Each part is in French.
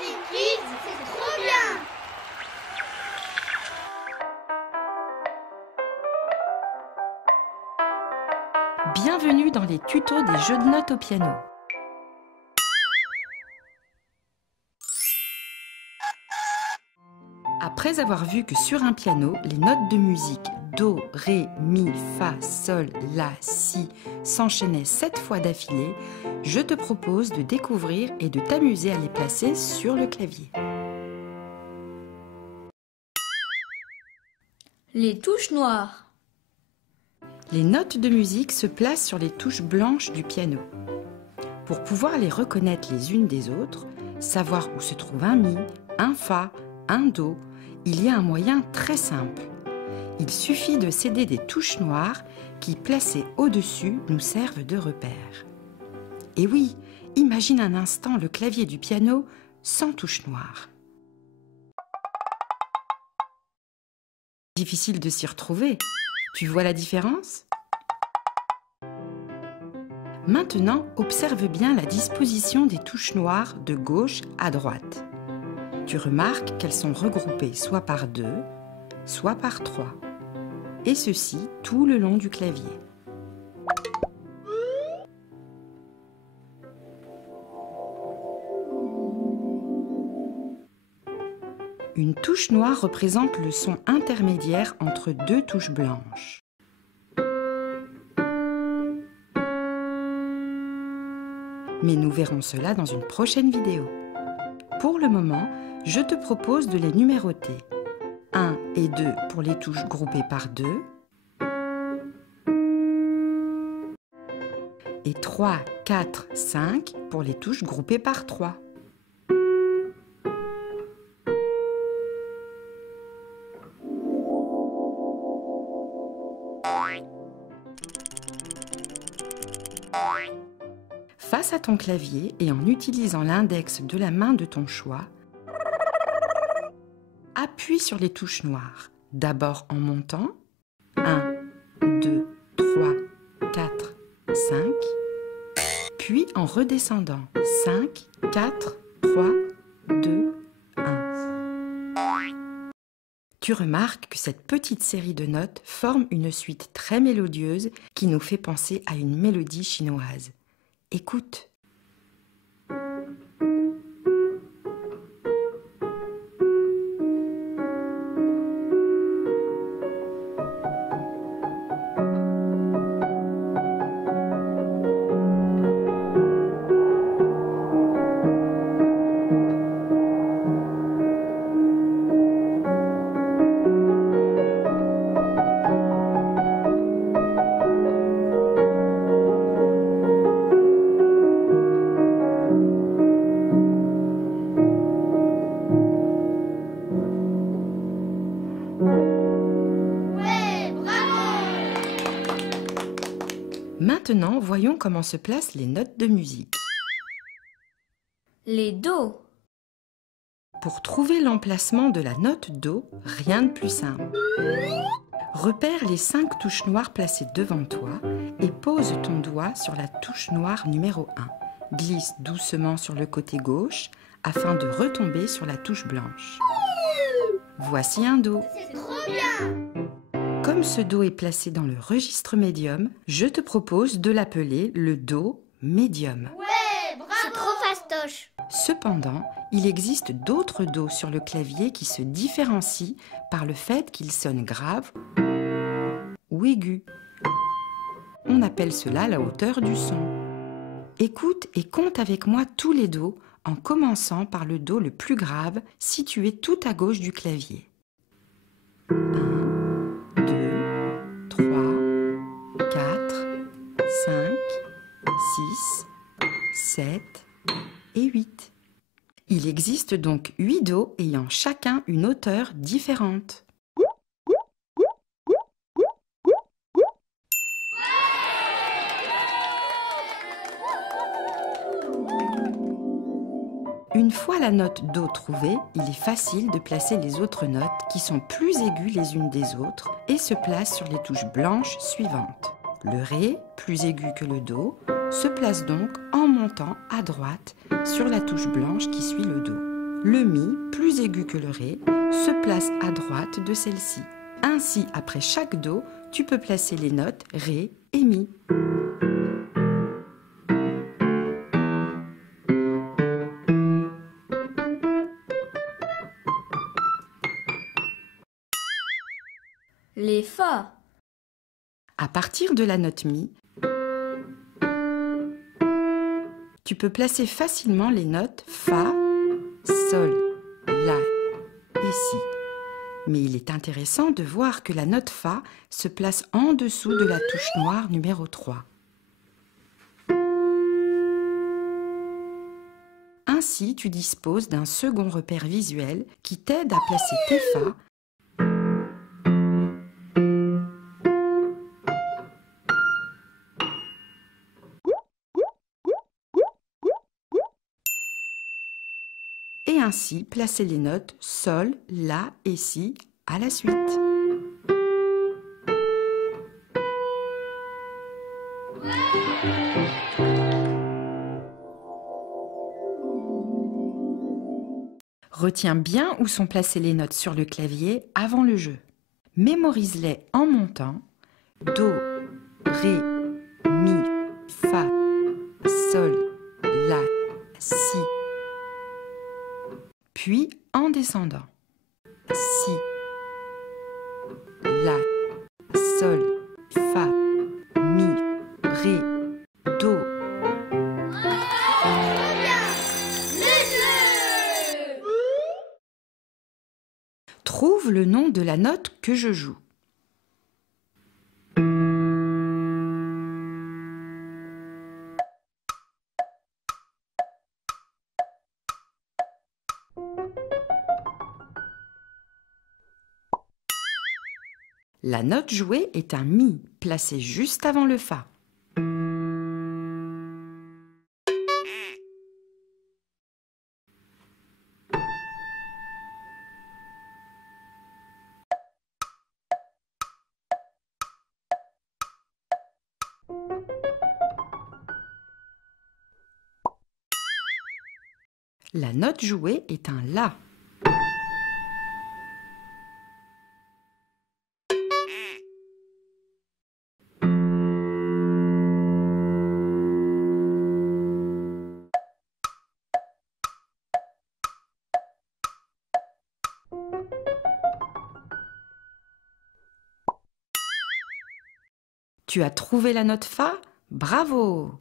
Music Kids, c'est trop bien! Bienvenue dans les tutos des jeux de notes au piano. Après avoir vu que sur un piano, les notes de musique Do, Ré, Mi, Fa, Sol, La, Si s'enchaînaient 7 fois d'affilée, je te propose de découvrir et de t'amuser à les placer sur le clavier. Les touches noires. Les notes de musique se placent sur les touches blanches du piano. Pour pouvoir les reconnaître les unes des autres, savoir où se trouve un Mi, un Fa, un Do, il y a un moyen très simple. Il suffit de céder des touches noires qui, placées au-dessus, nous servent de repère. Et oui, imagine un instant le clavier du piano sans touches noires. Difficile de s'y retrouver. Tu vois la différence? Maintenant, observe bien la disposition des touches noires de gauche à droite. Tu remarques qu'elles sont regroupées soit par 2, soit par 3. Et ceci tout le long du clavier. Une touche noire représente le son intermédiaire entre deux touches blanches. Mais nous verrons cela dans une prochaine vidéo. Pour le moment, je te propose de les numéroter. 1 et 2 pour les touches groupées par 2. Et 3, 4, 5 pour les touches groupées par 3. Face à ton clavier et en utilisant l'index de la main de ton choix, appuie sur les touches noires, d'abord en montant, 1, 2, 3, 4, 5, puis en redescendant, 5, 4, 3, 2, 1. Tu remarques que cette petite série de notes forme une suite très mélodieuse qui nous fait penser à une mélodie chinoise. Écoute. Maintenant, voyons comment se placent les notes de musique. Les Do. Pour trouver l'emplacement de la note Do, rien de plus simple. Repère les 5 touches noires placées devant toi et pose ton doigt sur la touche noire numéro 1. Glisse doucement sur le côté gauche afin de retomber sur la touche blanche. Voici un Do. C'est trop bien! Comme ce Do est placé dans le registre médium, je te propose de l'appeler le Do médium. Ouais, bravo! C'est trop fastoche! Cependant, il existe d'autres Do sur le clavier qui se différencient par le fait qu'ils sonnent graves ou aigus. On appelle cela la hauteur du son. Écoute et compte avec moi tous les Do en commençant par le Do le plus grave situé tout à gauche du clavier. 1, 2, 3, 4, 5, 6, 7 et 8. Il existe donc 8 Do ayant chacun une hauteur différente. Une fois la note Do trouvée, il est facile de placer les autres notes qui sont plus aiguës les unes des autres et se placent sur les touches blanches suivantes. Le Ré, plus aigu que le Do, se place donc en montant à droite sur la touche blanche qui suit le Do. Le Mi, plus aigu que le Ré, se place à droite de celle-ci. Ainsi, après chaque Do, tu peux placer les notes Ré et Mi. Les Fa. À partir de la note Mi, tu peux placer facilement les notes Fa, Sol, La et Si. Mais il est intéressant de voir que la note Fa se place en dessous de la touche noire numéro 3. Ainsi, tu disposes d'un second repère visuel qui t'aide à placer tes Fa et ainsi placer les notes Sol, La et Si à la suite. Retiens bien où sont placées les notes sur le clavier avant le jeu. Mémorise-les en montant Do, Ré, Mi, Fa, Sol, La, Si. Puis en descendant. Si, La, Sol, Fa, Mi, Ré, Do. Trouve le nom de la note que je joue. La note jouée est un Mi, placé juste avant le Fa. La note jouée est un La. Tu as trouvé la note Fa? Bravo!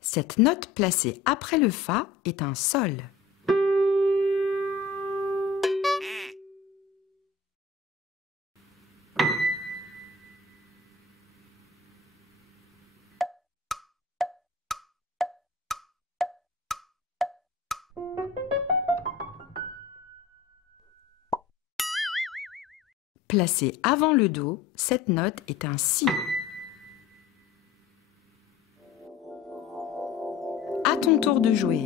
Cette note placée après le Fa est un Sol. Placée avant le Do, cette note est un Si. À ton tour de jouer.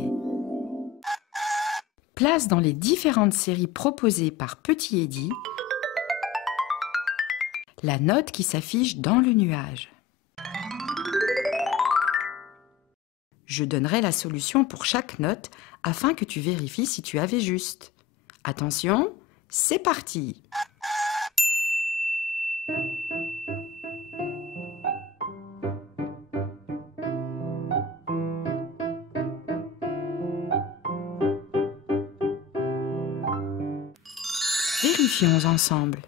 Place dans les différentes séries proposées par Petit Eddy la note qui s'affiche dans le nuage. Je donnerai la solution pour chaque note afin que tu vérifies si tu avais juste. Attention, c'est parti! Vérifions ensemble.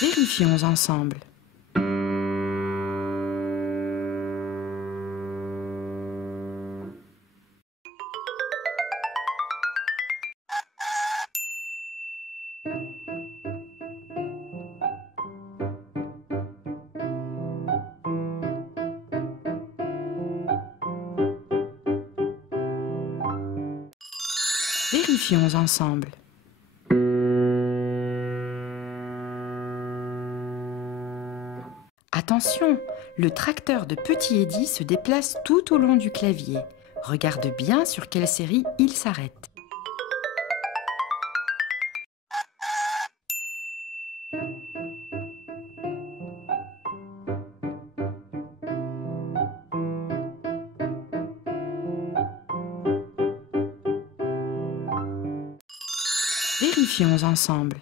Vérifions ensemble. Vérifions ensemble. Attention, le tracteur de Petit Eddy se déplace tout au long du clavier. Regarde bien sur quelle série il s'arrête. Vérifions ensemble.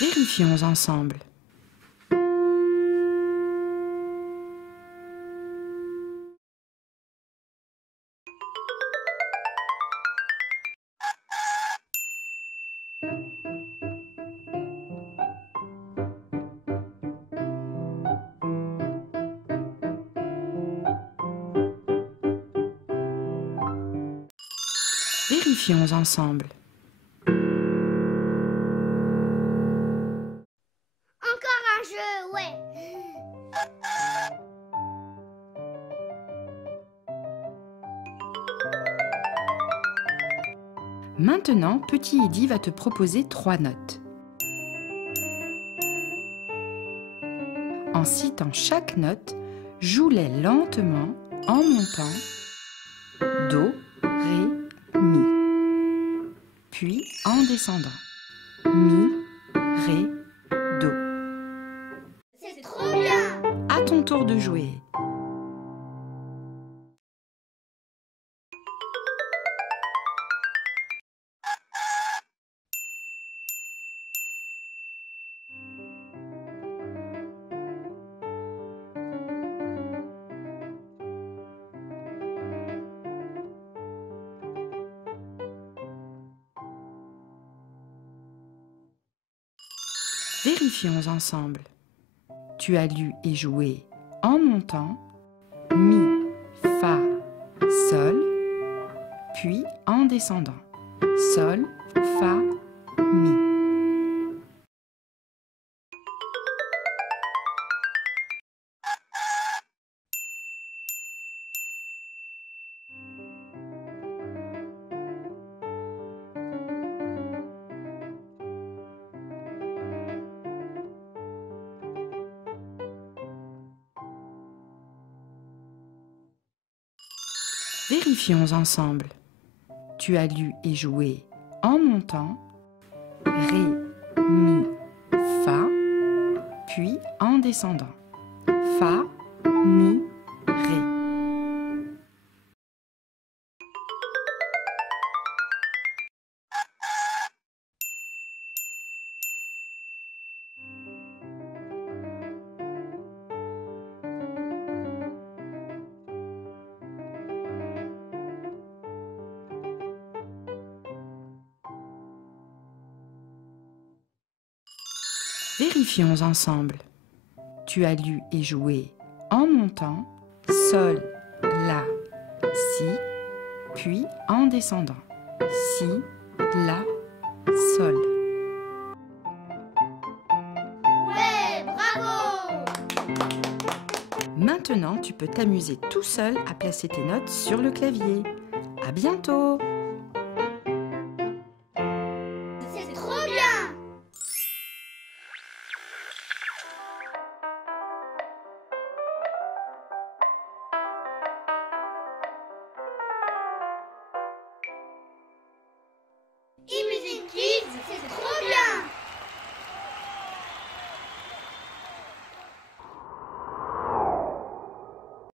Vérifions ensemble. Vérifions ensemble. Encore un jeu, ouais. Maintenant, Petit Eddy va te proposer 3 notes. En citant chaque note, joue-les lentement en montant Do, Ré, Mi. Puis en descendant Mi, Ré, Do. C'est trop bien. À ton tour de jouer. Vérifions ensemble. Tu as lu et joué en montant Mi, Fa, Sol, puis en descendant Sol, Fa, Mi. Vérifions ensemble. Tu as lu et joué en montant Ré, Mi, Fa, puis en descendant Fa, Mi, Ré. Vérifions ensemble. Tu as lu et joué en montant Sol, La, Si, puis en descendant Si, La, Sol. Ouais, bravo. Maintenant, tu peux t'amuser tout seul à placer tes notes sur le clavier. À bientôt!